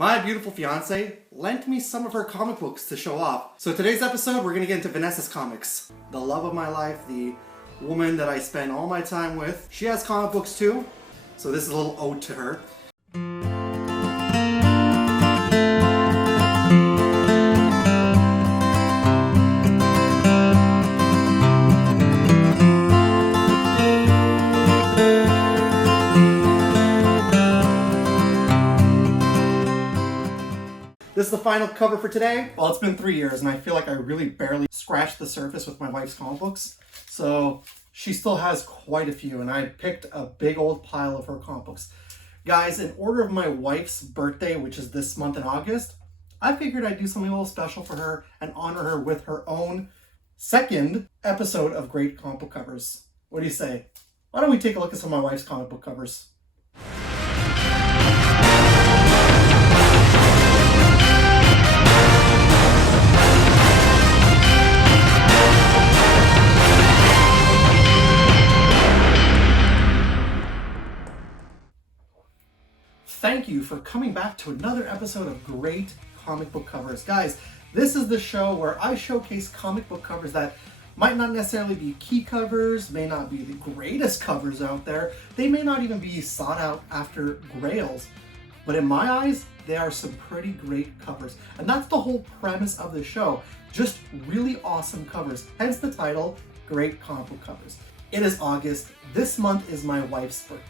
My beautiful fiance lent me some of her comic books to show off. So today's episode, we're gonna get into Vanessa's comics. The love of my life, the woman that I spend all my time with. She has comic books too, so this is a little ode to her. This is the final cover for today. Well, it's been 3 years and I feel like I really barely scratched the surface with my wife's comic books. So she still has quite a few and I picked a big old pile of her comic books. Guys, in order of my wife's birthday, which is this month in August, I figured I'd do something a little special for her and honor her with her own second episode of Great Comic Book Covers. What do you say? Why don't we take a look at some of my wife's comic book covers? Thank you for coming back to another episode of Great Comic Book Covers. Guys, this is the show where I showcase comic book covers that might not necessarily be key covers, may not be the greatest covers out there, they may not even be sought out after grails, but in my eyes, they are some pretty great covers. And that's the whole premise of the show, just really awesome covers, hence the title, Great Comic Book Covers. It is August, this month is my wife's birthday.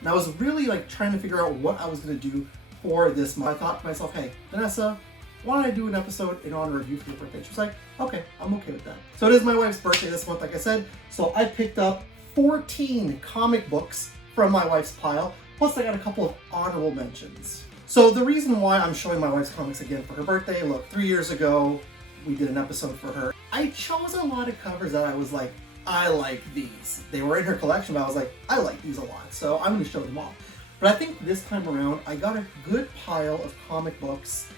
And I was really trying to figure out what I was going to do for this month. I thought to myself, hey, Vanessa, why don't I do an episode in honor of you for your birthday? She was like, okay, I'm okay with that. So it is my wife's birthday this month, like I said. So I picked up 14 comic books from my wife's pile. Plus I got a couple of honorable mentions. So the reason why I'm showing my wife's comics again for her birthday, look, 3 years ago, we did an episode for her. I chose a lot of covers that I was like, I like these. They were in her collection, but I was like, I like these a lot, so I'm going to show them all. But I think this time around, I got a good pile of comic books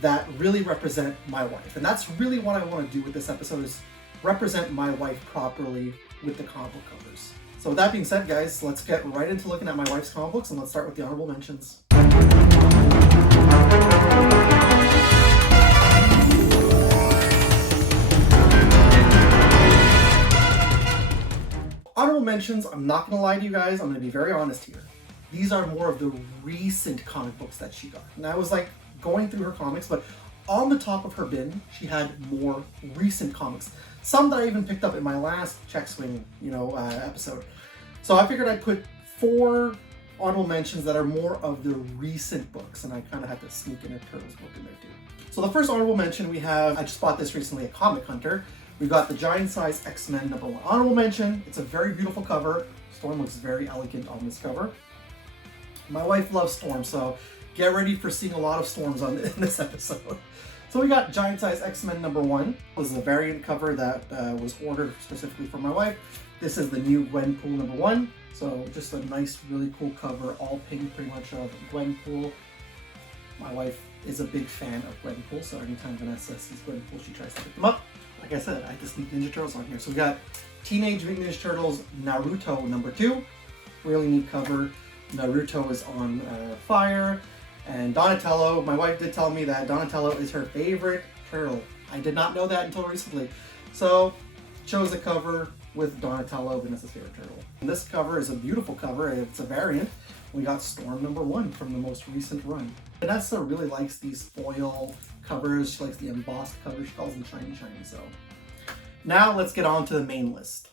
that really represent my wife. And that's really what I want to do with this episode, is represent my wife properly with the comic book covers. So with that being said, guys, let's get right into looking at my wife's comic books, and let's start with the honorable mentions. Honorable mentions, I'm not going to lie to you guys, I'm going to be very honest here. These are more of the recent comic books that she got. And I was going through her comics, but on the top of her bin, she had more recent comics. Some that I even picked up in my last Check Swing, episode. So I figured I'd put 4 honorable mentions that are more of the recent books, and I kind of had to sneak in a Turtles book in there too. So the first honorable mention we have, I just bought this recently at Comic Hunter. We've got the Giant Size X-Men #1 honorable mention. It's a very beautiful cover. Storm looks very elegant on this cover. My wife loves Storm, so get ready for seeing a lot of Storms in this episode. So we got Giant Size X-Men #1. This is a variant cover that was ordered specifically for my wife. This is the new Gwenpool #1. So just a nice, really cool cover, all pink pretty much of Gwenpool. My wife is a big fan of Gwenpool, so anytime Vanessa sees Gwenpool, she tries to pick them up. Like I said, I had to sneak Ninja Turtles on here. So we got Teenage Mutant Ninja Turtles Naruto #2. Really neat cover. Naruto is on fire. And Donatello, my wife did tell me that Donatello is her favorite turtle. I did not know that until recently. So, chose a cover with Donatello, Vanessa's favorite turtle. And this cover is a beautiful cover. It's a variant. We got Storm #1 from the most recent run. Vanessa really likes these foil covers. She likes the embossed covers. She calls them shiny. So now let's get on to the main list.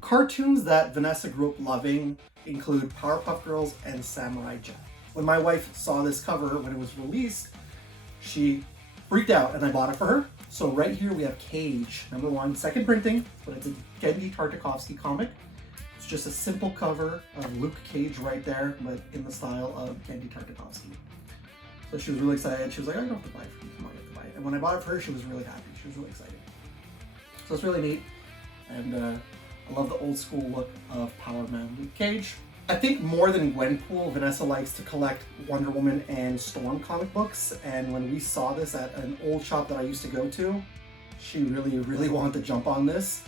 Cartoons that Vanessa grew up loving include Powerpuff Girls and Samurai Jack. When my wife saw this cover when it was released, she freaked out and I bought it for her. So right here we have Cage #1, second printing, but it's a Genndy Tartakovsky comic. It's just a simple cover of Luke Cage right there, but in the style of Genndy Tartakovsky. So she was really excited. She was like, I don't have to buy it for you, come on, you have to buy it. And when I bought it for her, she was really happy. She was really excited. So it's really neat. And I love the old school look of Power Man Luke Cage. I think more than Gwenpool, Vanessa likes to collect Wonder Woman and Storm comic books, and when we saw this at an old shop that I used to go to, she really wanted to jump on this.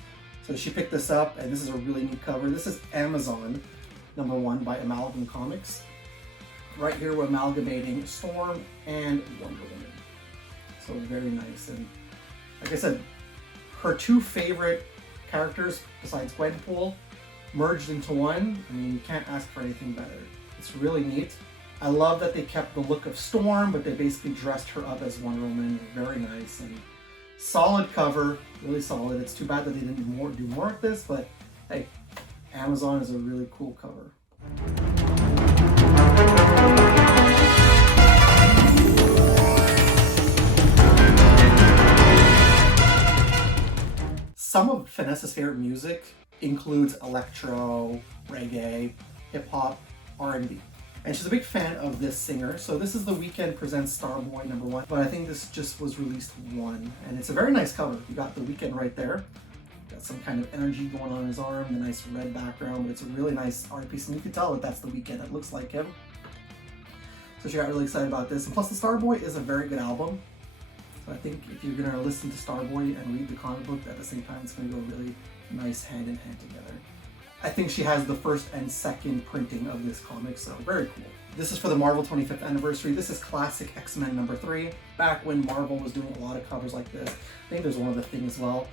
So she picked this up, and this is a really neat cover. This is Amazon #1 by Amalgam Comics. Right here we're amalgamating Storm and Wonder Woman. So very nice. And like I said, her two favorite characters besides Gwenpool merged into one. I mean, you can't ask for anything better. It's really neat. I love that they kept the look of Storm, but they basically dressed her up as Wonder Woman. Very nice and solid cover, really solid. It's too bad that they didn't do more of this, but hey, Amazon is a really cool cover. Some of Vanessa's favorite music includes electro, reggae, hip-hop, R&B. And she's a big fan of this singer. So this is The Weeknd presents Starboy #1, but I think this just was released one. And it's a very nice cover. You got The Weeknd right there. Got some kind of energy going on his arm, the nice red background, but it's a really nice art piece. And you can tell that that's The Weeknd. It looks like him. So she got really excited about this. And plus the Starboy is a very good album. So I think if you're gonna listen to Starboy and read the comic book at the same time, it's gonna go really nice hand in hand together. I think she has the first and second printing of this comic, so very cool. This is for the Marvel 25th anniversary. This is classic X-Men #3. Back when Marvel was doing a lot of covers like this. I think there's one other thing as well.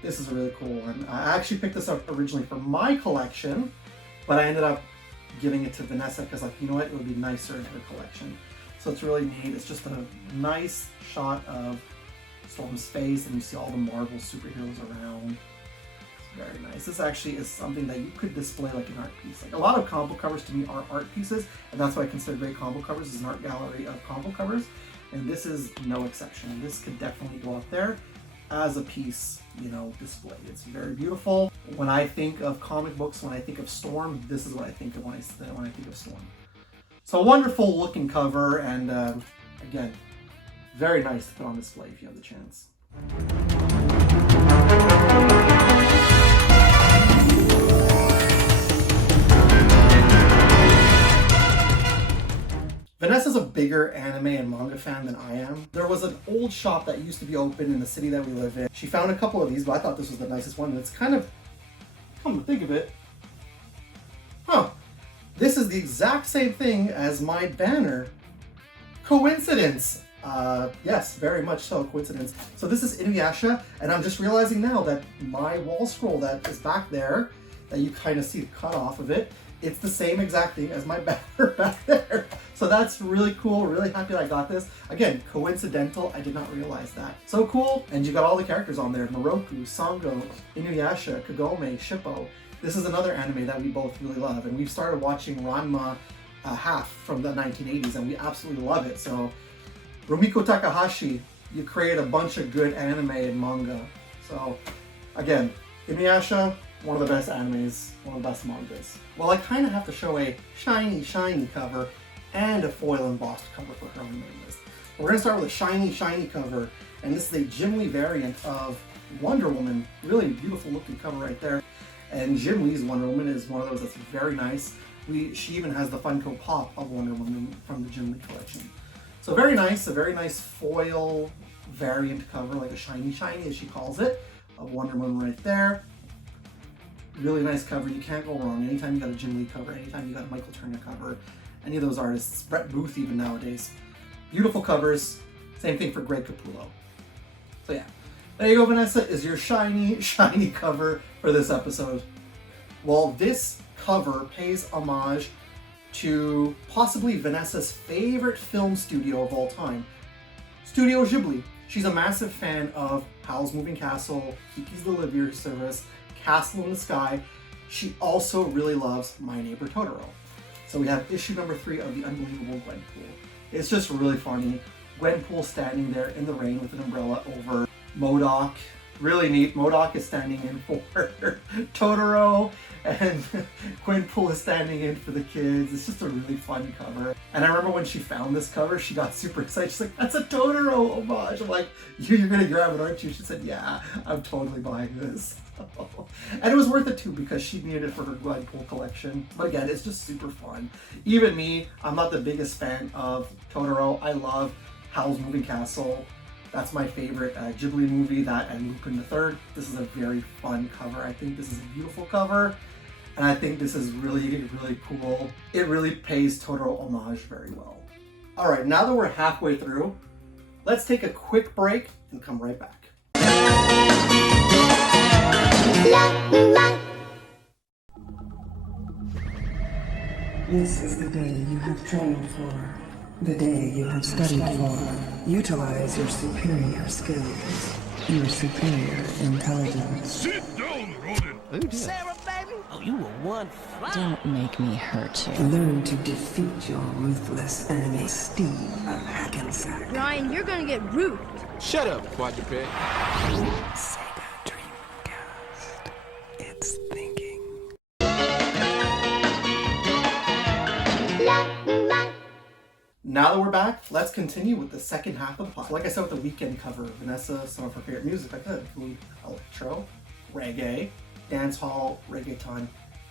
This is a really cool one. I actually picked this up originally for my collection, but I ended up giving it to Vanessa because, like, you know what, it would be nicer in her collection. So it's really neat. It's just a nice shot of Storm's face, and you see all the Marvel superheroes around. Very nice. This actually is something that you could display like an art piece. Like a lot of comic book covers to me are art pieces, and that's why I consider Great Comic Book Covers as an art gallery of comic book covers, and this is no exception. This could definitely go up there as a piece, you know, displayed. It's very beautiful. When I think of comic books, when I think of Storm, this is what I think of when I think of Storm. So a wonderful looking cover, and again, very nice to put on display if you have the chance. Vanessa's a bigger anime and manga fan than I am. There was an old shop that used to be open in the city that we live in. She found a couple of these, but I thought this was the nicest one. And it's kind of, come to think of it, this is the exact same thing as my banner. Coincidence. Yes, very much so, coincidence. So this is Inuyasha, and I'm just realizing now that my wall scroll that is back there, that you kind of see the cut off of it, it's the same exact thing as my banner back there. So that's really cool, really happy that I got this. Again, coincidental, I did not realize that. So cool, and you got all the characters on there. Moroku, Sango, Inuyasha, Kagome, Shippo. This is another anime that we both really love, and we've started watching Ranma half from the 1980s, and we absolutely love it. So Rumiko Takahashi, you create a bunch of good anime and manga. So again, Inuyasha, one of the best animes, one of the best mangas. Well, I kind of have to show a shiny cover and a foil embossed cover for her on the list. We're going to start with a shiny cover, and this is a Jim Lee variant of Wonder Woman. Really beautiful looking cover right there. And Jim Lee's Wonder Woman is one of those that's very nice. She even has the Funko Pop of Wonder Woman from the Jim Lee collection. So very nice, a very nice foil variant cover, like a shiny as she calls it, of Wonder Woman right there. Really nice cover, you can't go wrong. Anytime you got a Jim Lee cover, anytime you got a Michael Turner cover, any of those artists, Brett Booth even nowadays. Beautiful covers, same thing for Greg Capullo. So yeah, there you go, Vanessa, is your shiny cover for this episode. Well, this cover pays homage to possibly Vanessa's favorite film studio of all time, Studio Ghibli. She's a massive fan of Howl's Moving Castle, Kiki's Delivery Service, Castle in the Sky. She also really loves My Neighbor Totoro. So we have issue #3 of The Unbelievable Gwenpool. It's just really funny. Gwenpool standing there in the rain with an umbrella over MODOK. Really neat. MODOK is standing in for Totoro, and Gwenpool is standing in for the kids. It's just a really fun cover. And I remember when she found this cover, she got super excited. She's like, that's a Totoro homage. I'm like, you're gonna grab it, aren't you? She said, yeah, I'm totally buying this. And it was worth it too, because she needed it for her Gwenpool collection. But again, it's just super fun. Even me, I'm not the biggest fan of Totoro. I love Howl's Moving Castle. That's my favorite Ghibli movie, that and Lupin the Third. This is a very fun cover. I think this is a beautiful cover, and I think this is really, really cool. It really pays Totoro homage very well. All right, now that we're halfway through, let's take a quick break and come right back. This is the day you have trained for, the day you have studied for. Utilize your superior skills, your superior intelligence. Sit down, rodent. Sarah, baby? Oh, you were one fly. Don't make me hurt you. Learn to defeat your ruthless enemy, Steve of Hackensack. Ryan, you're gonna get roofed. Shut up, quadruped. Sega Dreamcast. It's thinking. Now that we're back, let's continue with the second half of the plot. Like I said with the Weekend cover, Vanessa, some of her favorite music I could include electro, reggae, dancehall, reggaeton,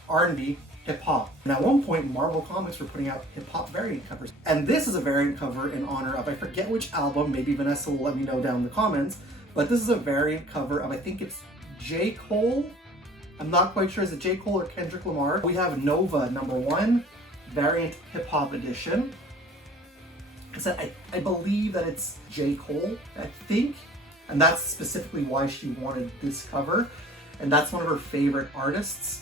R&B, hip-hop. And at one point, Marvel Comics were putting out hip-hop variant covers. And this is a variant cover in honor of, I forget which album, maybe Vanessa will let me know down in the comments, but this is a variant cover of, I think it's J. Cole? I'm not quite sure, is it J. Cole or Kendrick Lamar? We have Nova #1, variant hip-hop edition. I believe that it's J. Cole, I think, and that's specifically why she wanted this cover, and that's one of her favorite artists.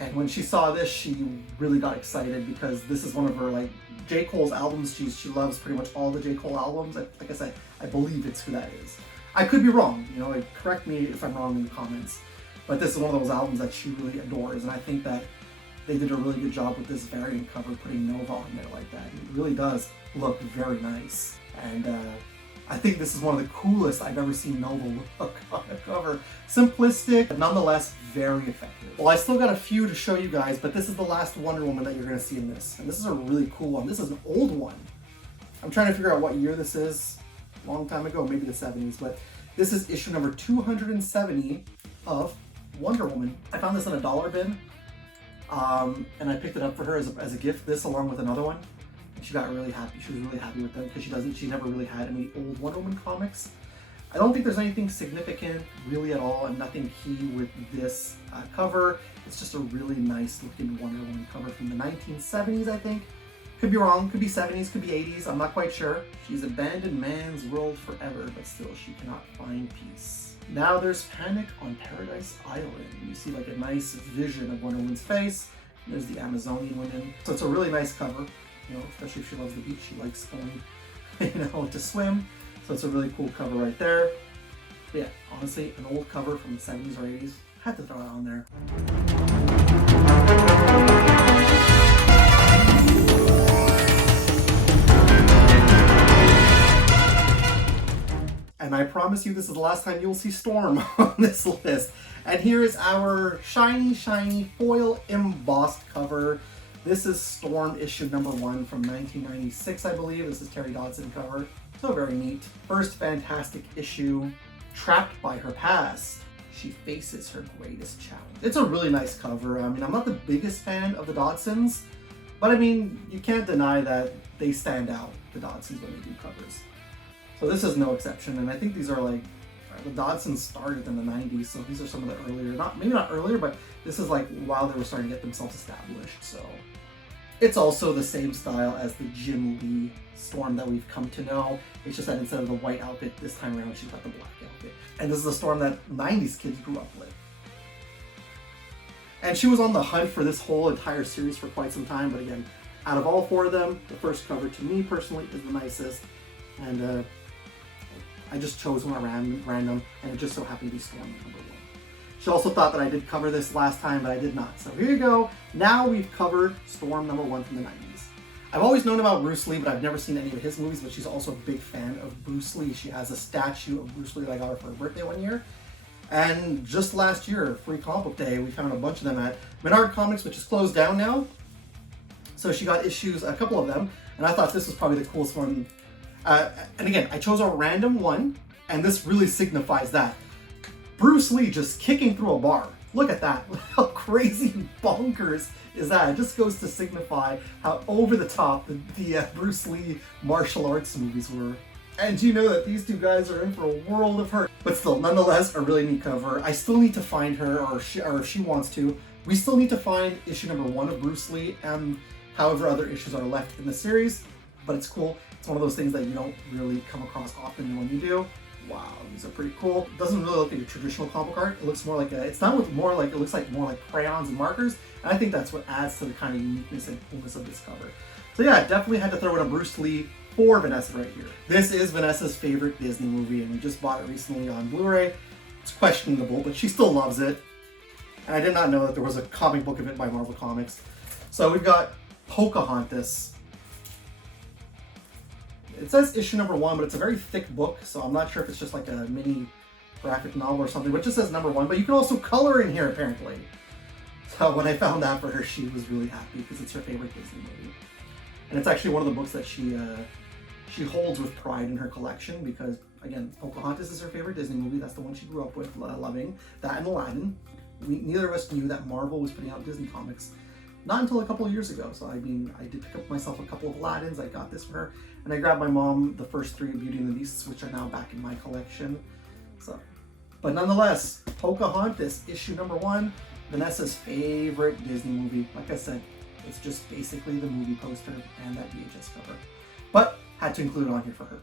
And when she saw this, she really got excited because this is one of her, like, J. Cole's albums. She loves pretty much all the J. Cole albums. Like I said, I believe it's who that is. I could be wrong, you know, like, correct me if I'm wrong in the comments, but this is one of those albums that she really adores, and I think that they did a really good job with this variant cover, putting Nova on there like that. It really does look very nice. And I think this is one of the coolest I've ever seen Nova look on a cover. Simplistic, but nonetheless very effective. Well, I still got a few to show you guys, but this is the last Wonder Woman that you're gonna see in this. And this is a really cool one. This is an old one. I'm trying to figure out what year this is. A long time ago, maybe the 70s, but this is issue number 270 of Wonder Woman. I found this in a dollar bin. And I picked it up for her as a gift, this along with another one. And she got really happy. She was really happy with them because she never really had any old Wonder Woman comics. I don't think there's anything significant really at all, and nothing key with this cover. It's just a really nice looking Wonder Woman cover from the 1970s, I think. Could be wrong, could be 70s, could be 80s, I'm not quite sure. She's abandoned man's world forever, but still she cannot find peace. Now there's Panic on Paradise Island. You see like a nice vision of Wonder Woman's face. There's the Amazonian women. So it's a really nice cover, you know, especially if she loves the beach. She likes going, you know, to swim. So it's a really cool cover right there. But yeah, honestly, an old cover from the 70s or 80s. Had to throw it on there. And I promise you this is the last time you'll see Storm on this list. And here is our shiny, shiny foil embossed cover. This is Storm issue number 1 from 1996, I believe. This is Terry Dodson cover. So very neat. First fantastic issue, trapped by her past. She faces her greatest challenge. It's a really nice cover. I mean, I'm not the biggest fan of the Dodsons, but I mean, you can't deny that they stand out, the Dodsons, when they do covers. So this is no exception, and I think these are like, the Dodsons started in the 90s, so these are some of the earlier, maybe not earlier, but this is like while they were starting to get themselves established, so. It's also the same style as the Jim Lee Storm that we've come to know. It's just that instead of the white outfit, this time around she's got the black outfit. And this is a Storm that 90s kids grew up with. And she was on the hunt for this whole entire series for quite some time, but again, out of all 4 of them, the first cover to me personally is the nicest. And I just chose one at random, and it just so happened to be Storm number 1. She also thought that I did cover this last time, but I did not. So here you go. Now we've covered Storm number 1 from the 90s. I've always known about Bruce Lee, but I've never seen any of his movies, but she's also a big fan of Bruce Lee. She has a statue of Bruce Lee that I got her for her birthday one year. And just last year, Free Comic Book Day, we found a bunch of them at Menard Comics, which is closed down now. So she got issues, a couple of them, and I thought this was probably the coolest one. And again, I chose a random one, and this really signifies that. Bruce Lee just kicking through a bar. Look at that. How crazy bonkers is that? It just goes to signify how over the top the Bruce Lee martial arts movies were. And you know that these two guys are in for a world of hurt. But still, nonetheless, a really neat cover. I still need to find her, or if she wants to. We still need to find issue number 1 of Bruce Lee and however other issues are left in the series. But it's cool. It's one of those things that you don't really come across often, and when you do, wow, these are pretty cool. It doesn't really look like a traditional comic book art. It looks more like it looks like more like crayons and markers. And I think that's what adds to the kind of uniqueness and coolness of this cover. So yeah, definitely had to throw in a Bruce Lee for Vanessa right here. This is Vanessa's favorite Disney movie, and we just bought it recently on Blu-ray. It's questionable, but she still loves it. And I did not know that there was a comic book of it by Marvel Comics. So we've got Pocahontas. It says issue number 1, but it's a very thick book, so I'm not sure if it's just like a mini graphic novel or something, but it just says number 1. But you can also color in here, apparently. So when I found that for her, she was really happy because it's her favorite Disney movie. And it's actually one of the books that she holds with pride in her collection because, again, Pocahontas is her favorite Disney movie. That's the one she grew up with, loving. That and Aladdin. Neither of us knew that Marvel was putting out Disney comics. Not until a couple of years ago. So, I mean, I did pick up myself a couple of Aladdins. I got this for her. And I grabbed my mom the first 3 Beauty and the Beasts, which are now back in my collection. So, but nonetheless, Pocahontas, issue number 1, Vanessa's favorite Disney movie. Like I said, it's just basically the movie poster and that VHS cover. But had to include it on here for her.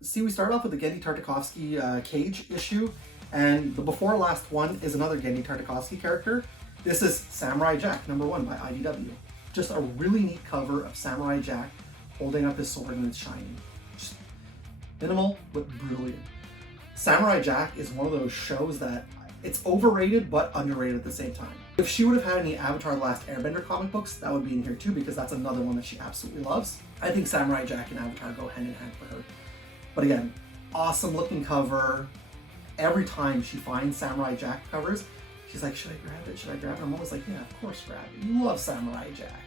See, we start off with the Genndy Tartakovsky Cage issue, and the before last one is another Genndy Tartakovsky character. This is Samurai Jack, number 1 by IDW. Just a really neat cover of Samurai Jack holding up his sword and it's shining. Just minimal, but brilliant. Samurai Jack is one of those shows that it's overrated but underrated at the same time. If she would have had any Avatar The Last Airbender comic books, that would be in here too because that's another one that she absolutely loves. I think Samurai Jack and Avatar go hand in hand for her. But again, awesome looking cover. Every time she finds Samurai Jack covers, she's like, should I grab it? Should I grab it? I'm always like, yeah, of course grab it. You love Samurai Jack.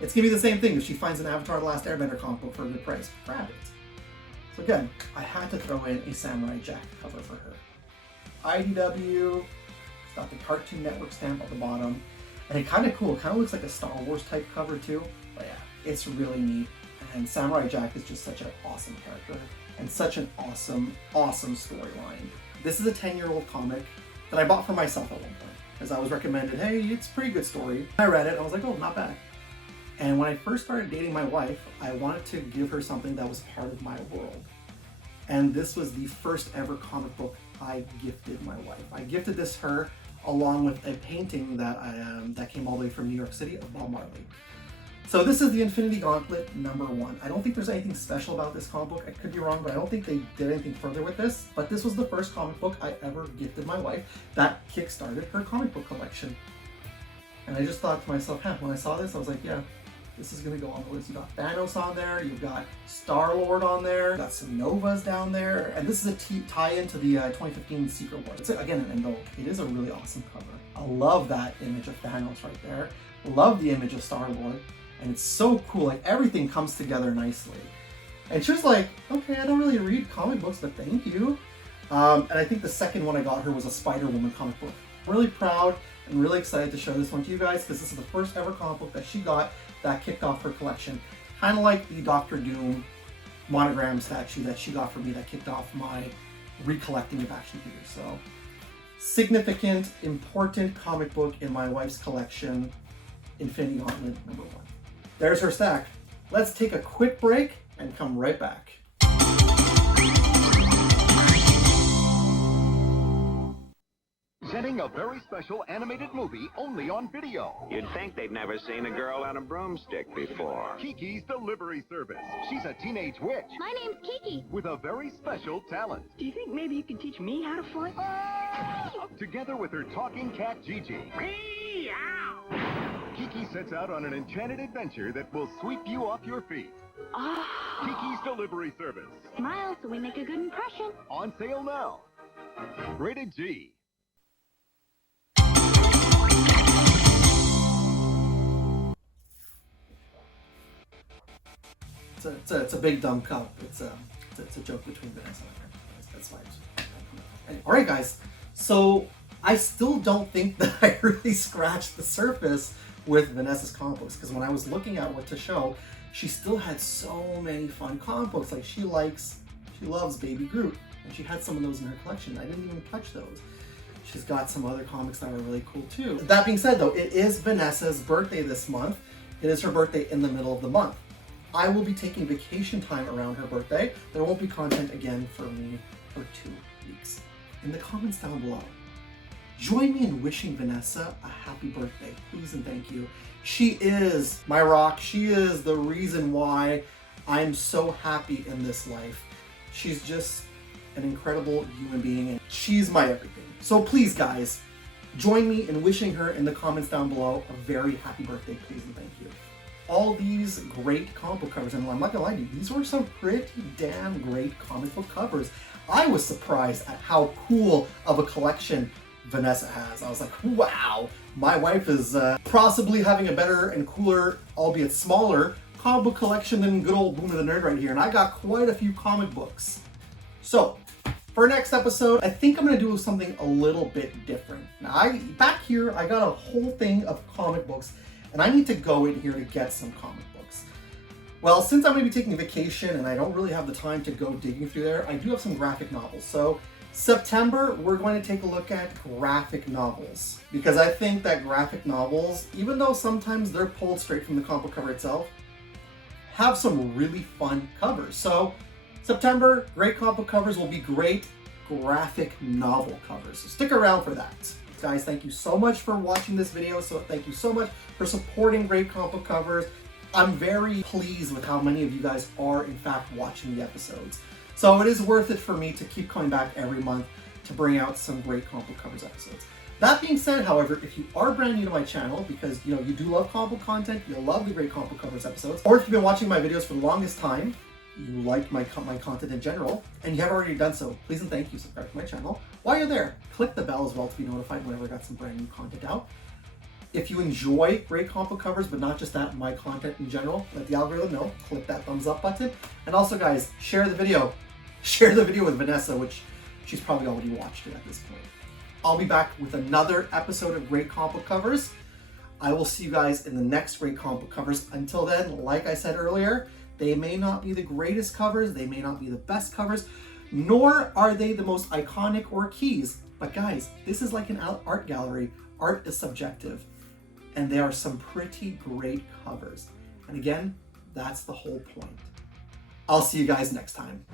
It's gonna be the same thing if she finds an Avatar The Last Airbender comic book for a good price. Grab it. So again, I had to throw in a Samurai Jack cover for her. IDW, it's got the Cartoon Network stamp at the bottom. And it kind of cool, it kind of looks like a Star Wars type cover too. But yeah, it's really neat. And Samurai Jack is just such an awesome character and such an awesome, awesome storyline. This is a 10-year-old comic that I bought for myself at one point because I was recommended, hey, it's a pretty good story. I read it, I was like, oh, not bad. And when I first started dating my wife, I wanted to give her something that was part of my world. And this was the first ever comic book I gifted my wife. I gifted this her along with a painting that that came all the way from New York City of Bob Marley. So this is the Infinity Gauntlet number 1. I don't think there's anything special about this comic book. I could be wrong, but I don't think they did anything further with this. But this was the first comic book I ever gifted my wife that kickstarted her comic book collection. And I just thought to myself, when I saw this, I was like, yeah, this is gonna go on the list. You got Thanos on there, you've got Star-Lord on there, you got some Novas down there, and this is a tie-in to the 2015 Secret War. It's again an indulge. It is a really awesome cover. I love that image of Thanos right there. Love the image of Star-Lord. And it's so cool, like everything comes together nicely. And she was like, okay, I don't really read comic books, but thank you. And I think the second one I got her was a Spider-Woman comic book. I'm really proud and really excited to show this one to you guys because this is the first ever comic book that she got that kicked off her collection. Kind of like the Doctor Doom monogram statue that she got for me that kicked off my recollecting of action figures. So, significant, important comic book in my wife's collection, Infinity Gauntlet number 1. There's her stack. Let's take a quick break and come right back. Presenting a very special animated movie only on video. You'd think they'd never seen a girl on a broomstick before. Kiki's Delivery Service. She's a teenage witch My name's Kiki. with a very special talent. Do you think maybe you can teach me how to fly? Together with her talking cat Gigi, Kiki sets out on an enchanted adventure that will sweep you off your feet. Kiki's Delivery Service. Smile so we make a good impression. On sale now. Rated G. It's a big dumb cup. It's a joke between Vanessa and her. That's why. All right, guys. So I still don't think that I really scratched the surface with Vanessa's comic books, because when I was looking at what to show, she still had so many fun comic books. Like she loves Baby Groot, and she had some of those in her collection. I didn't even touch those. She's got some other comics that are really cool too. That being said though, it is Vanessa's birthday this month. It is her birthday in the middle of the month. I will be taking vacation time around her birthday. There won't be content again for me for 2 weeks. In the comments down below, join me in wishing Vanessa a happy birthday, please and thank you. She is my rock. She is the reason why I'm so happy in this life. She's just an incredible human being, and she's my everything. So please guys, join me in wishing her in the comments down below a very happy birthday, please and thank you. All these great comic book covers, and I'm not gonna lie to you, these were some pretty damn great comic book covers. I was surprised at how cool of a collection Vanessa has. I was like, wow, my wife is possibly having a better and cooler, albeit smaller, comic book collection than good old Boomer the Nerd right here, and I got quite a few comic books. So, for our next episode, I think I'm gonna do something a little bit different. Now, back here, I got a whole thing of comic books, and I need to go in here to get some comic books. Well, since I'm gonna be taking a vacation and I don't really have the time to go digging through there, I do have some graphic novels. So, September, we're going to take a look at graphic novels, because I think that graphic novels, even though sometimes they're pulled straight from the comic book cover itself, have some really fun covers. So, September, great comic book covers will be great graphic novel covers. So stick around for that. Guys, thank you so much for watching this video. So thank you so much for supporting great comic book covers. I'm very pleased with how many of you guys are in fact watching the episodes. So it is worth it for me to keep coming back every month to bring out some great comic book covers episodes. That being said, however, if you are brand new to my channel, because you do love comic book content, you love the great comic book covers episodes, or if you've been watching my videos for the longest time, you like my content in general, and you have already done so, please and thank you, subscribe to my channel. While you're there, click the bell as well to be notified whenever I got some brand new content out. If you enjoy great comic book covers, but not just that, my content in general, let the algorithm know, click that thumbs up button. And also guys, share the video. Share the video with Vanessa, which she's probably already watched it at this point. I'll be back with another episode of Great Comic Book Covers. I will see you guys in the next Great Comic Book Covers. Until then, like I said earlier, they may not be the greatest covers, they may not be the best covers, nor are they the most iconic or keys. But guys, this is like an art gallery. Art is subjective, and there are some pretty great covers. And again, that's the whole point. I'll see you guys next time.